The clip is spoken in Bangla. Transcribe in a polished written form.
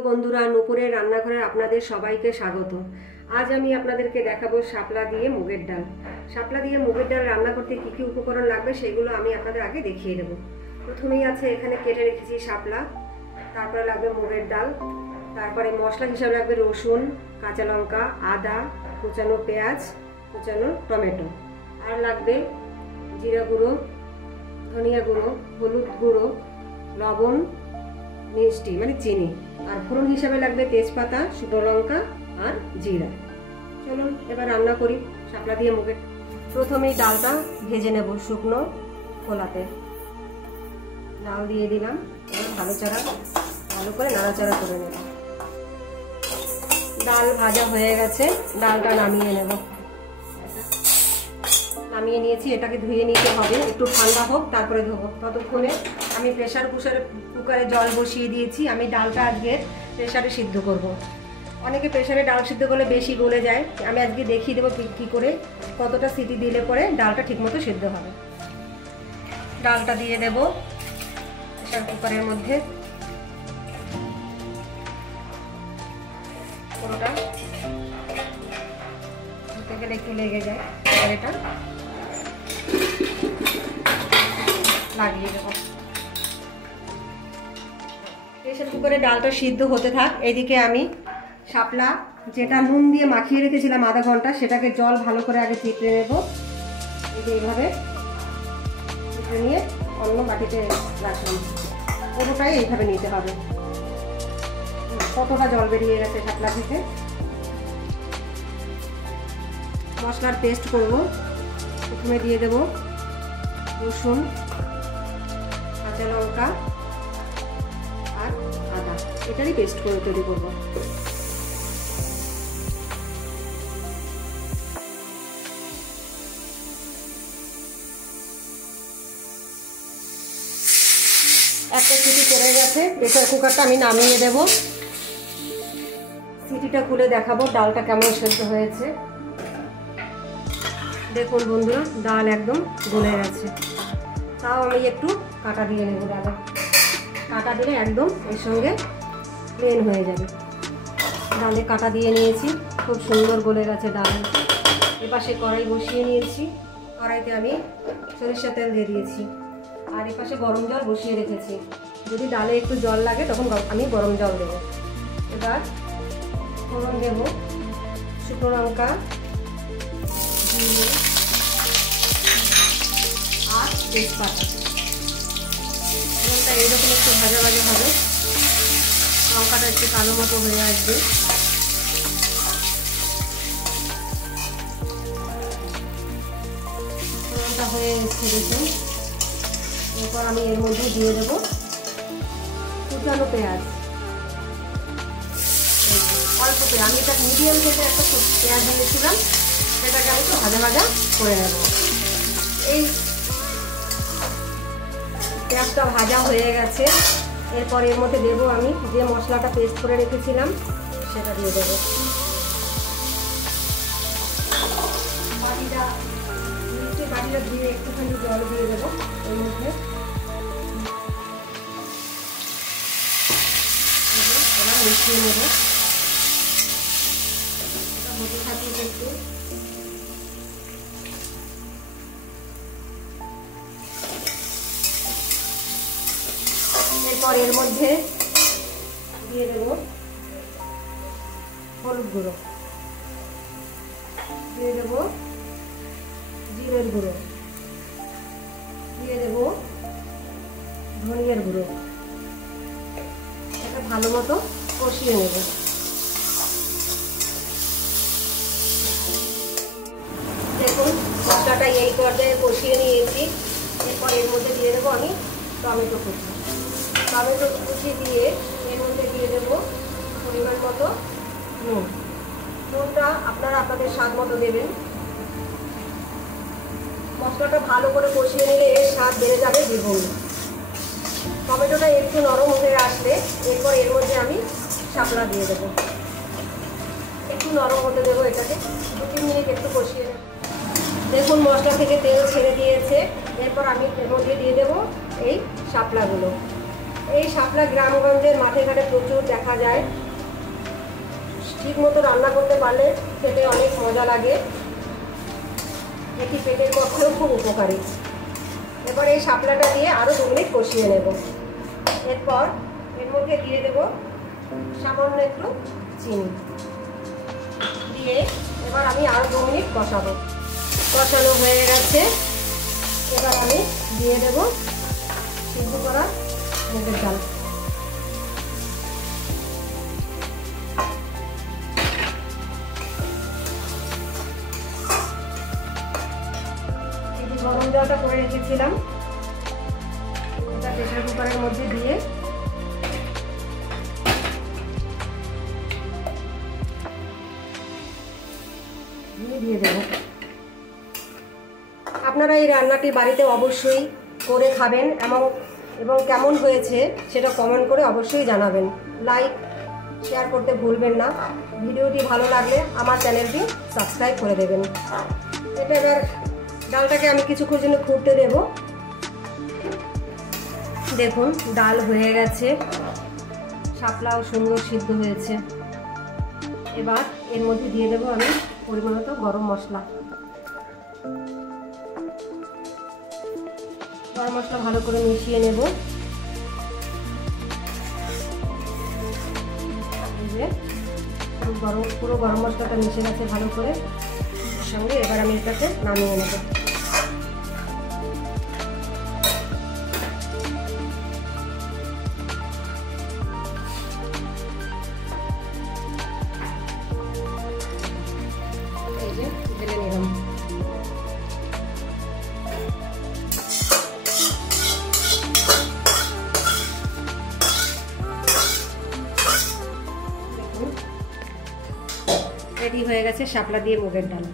হ্যালো বন্ধুরা, নুপুরের রান্নাঘরে আপনাদের সবাইকে স্বাগত। আজ আমি আপনাদেরকে দেখাবো শাপলা দিয়ে মুগের ডাল। শাপলা দিয়ে মুগের ডাল রান্না করতে কী কী উপকরণ লাগবে সেগুলো আমি আপনাদের আগে দেখিয়ে দেবো। প্রথমেই আছে এখানে কেটে রেখেছি শাপলা, তারপরে লাগবে মুগের ডাল, তারপরে মশলা হিসাবে লাগবে রসুন, কাঁচা লঙ্কা, আদা, কুচানো পেঁয়াজ, কুচানো টমেটো, আর লাগবে জিরা গুঁড়ো, ধনিয়া গুঁড়ো, হলুদ গুঁড়ো, লবণ, মিষ্টি মানে চিনি, আর ফোড়ন হিসাবে লাগবে তেজপাতা, শুকনো লঙ্কা আর জিরা। চলুন এবার রান্না করি শাপলা দিয়ে মুগের। প্রথমেই ডালটা ভেজে নেব শুকনো খোলাতে। ডাল দিয়ে দিলাম, ভালো করে নাড়াচাড়া করে নেব। ডাল ভাজা হয়ে গেছে, ডালটা নামিয়ে নেব। নামিয়ে নিয়েছি, এটাকে ধুয়ে নিতে হবে, একটু ঠান্ডা হোক তারপরে ধোবো। ততক্ষণে আমি প্রেসার কুকারে জল বসিয়ে দিয়েছি। আমি ডালটা আজকে প্রেসারে সিদ্ধ করব। অনেকে প্রেসারে ডাল সিদ্ধ করলে বেশি গলে যায়, আমি আজকে দেখিয়ে দেবো কী করে কতটা সিটি দিলে পরে ডালটা ঠিকমতো সিদ্ধ হবে। ডালটা দিয়ে দেব প্রেসার কুকারের মধ্যে, পুরোটা ধুতে গেলে একটু লেগে যায়, এটা লাগিয়ে দেবো। প্রেসার কুকারে ডালটা সিদ্ধ হতে থাক, এদিকে আমি শাপলা যেটা নুন দিয়ে মাখিয়ে রেখেছিলাম আধা ঘন্টা, সেটাকে জল ভালো করে আগে চিপড়ে নেব। এইভাবে চিপড়ে নিয়ে অন্য বাটিতে রাখলাম। পুরোটাই এইভাবে নিতে হবে। কতটা জল বেরিয়ে গেছে শাপলা থেকে। মশলার পেস্ট করব। প্রথমে দিয়ে দেব রসুন, কাঁচা লঙ্কা আর আদা, এটারই পেস্ট করে তৈরি করব। একটা সিটি পড়ে গেছে, প্রেসার কুকারটা আমি নামিয়ে দেব। সিটিটা খুলে দেখাবো ডালটা কেমন সেদ্ধ হয়েছে। দেখুন বন্ধুরা, ডাল একদম গলে গেছে। তাও আমি একটু কাঁটা দিয়ে নেব। ডালে কাঁটা দিলে একদম এর সঙ্গে প্লেন হয়ে যাবে। ডালে কাঁটা দিয়ে নিয়েছি, খুব সুন্দর গলে গেছে ডাল। এপাশে কড়াই বসিয়ে নিয়েছি, কড়াইতে আমি সরিষার তেল দিয়ে দিয়েছি, আর এপাশে গরম জল বসিয়ে রেখেছি। যদি ডালে একটু জল লাগে তখন আমি গরম জল দেবো। এবার ফোড়ন দেব শুকনো লঙ্কা, জিরে আর তেজপাতা। ফোড়নটা এইরকম একটু ভাজা ভাজা হবে, লঙ্কাটা একটু কালো মতো হয়ে আসবে। ফোড়নটা হয়ে এসছে দেখুন। এরপর আমি এর মধ্যে দিয়ে দেবো কুচানো পেঁয়াজ। অল্প পেঁয়াজ, আমি এটা মিডিয়াম থেকে একটা পেঁয়াজ দিয়েছিলাম, সেটাকে আমি একটু ভাজা ভাজা করে নেব। এই পেঁয়াজটা ভাজা হয়ে গেছে। এরপর এর মধ্যে দেবো আমি যে মশলাটা পেস্ট করে রেখেছিলাম, সেটা দিয়ে দেবো। বাটিটা দিয়ে একটুখানি জল দিয়ে দেবো এর মধ্যে। এবার মিশিয়ে নেবো, এটা হতে থাকুক একটু। এরপর এর মধ্যে দিয়ে দেব হলুদ গুঁড়ো, দিয়ে দেব জিরের গুঁড়ো, দিয়ে দেব ধনিয়ার গুঁড়ো। এটা ভালো মতো কষিয়ে নেব। দেখুন মশলাটা এই পর্যায়ে কষিয়ে নিয়েছি। এরপর এর মধ্যে দিয়ে দেবো আমি টমেটো কুচি। টমেটো কুচি দিয়ে এর মধ্যে দিয়ে দেবো পরিমাণ মতো নুন। নুনটা আপনারা আপনাদের স্বাদ মতো দেবেন। মশলাটা ভালো করে কষিয়ে নিলে এর স্বাদ বেড়ে যাবে দ্বিগুণ। টমেটোটা একটু নরম হয়ে আসলে এরপর এর মধ্যে আমি শাপলা দিয়ে দেবো। একটু নরম হতে দেবো, এটাকে 2-3 মিনিট একটু কষিয়ে নেব। দেখুন মশলা থেকে তেল ছেড়ে দিয়েছে। এরপর আমি এর মধ্যে দিয়ে দেবো এই শাপলাগুলো। এই শাপলা গ্রামগঞ্জের মাঠে ঘাটে প্রচুর দেখা যায়। ঠিক মতো রান্না করতে পারলে খেতে অনেক মজা লাগে। এটি পেটের পক্ষেও খুব উপকারী। এবার এই শাপলাটা দিয়ে আরও 2 মিনিট কষিয়ে নেব। এরপর এর মধ্যে দিয়ে দেব সামান্য একটু চিনি দিয়ে এবার আমি আরও 2 মিনিট কষাবো। কষানো হয়ে গেছে। এবার আমি দিয়ে দেব সিদ্ধ করা মুগের ডাল। এই যে গরম জলটা করে রেখেছিলাম এটা প্রেসার কুকারের মধ্যে দিয়ে দিয়ে দেব। আপনারা এই রান্নাটি বাড়িতে অবশ্যই করে খাবেন এবং কেমন হয়েছে সেটা কমেন্ট করে অবশ্যই জানাবেন। লাইক শেয়ার করতে ভুলবেন না। ভিডিওটি ভালো লাগলে আমার চ্যানেলটি সাবস্ক্রাইব করে দেবেন। এটা এবার ডালটাকে আমি কিছুক্ষণ জন্য ফুটতে দেব। দেখুন ডাল হয়ে গেছে, শাপলাও সুন্দর সিদ্ধ হয়েছে। এবার এর মধ্যে দিয়ে দেবো আমি পরিমাণ মতো গরম মশলা। গরম মশলা ভালো করে মিশিয়ে নেব। এই যে পুরো গরম মশলাটা মিশে গেছে ভালো করে সঙ্গে। এবার আমি এটাকে নামিয়ে নেব। এই যে ঢেলে নিলাম। রেডি হয়ে গেছে শাপলা দিয়ে মুগের ডাল।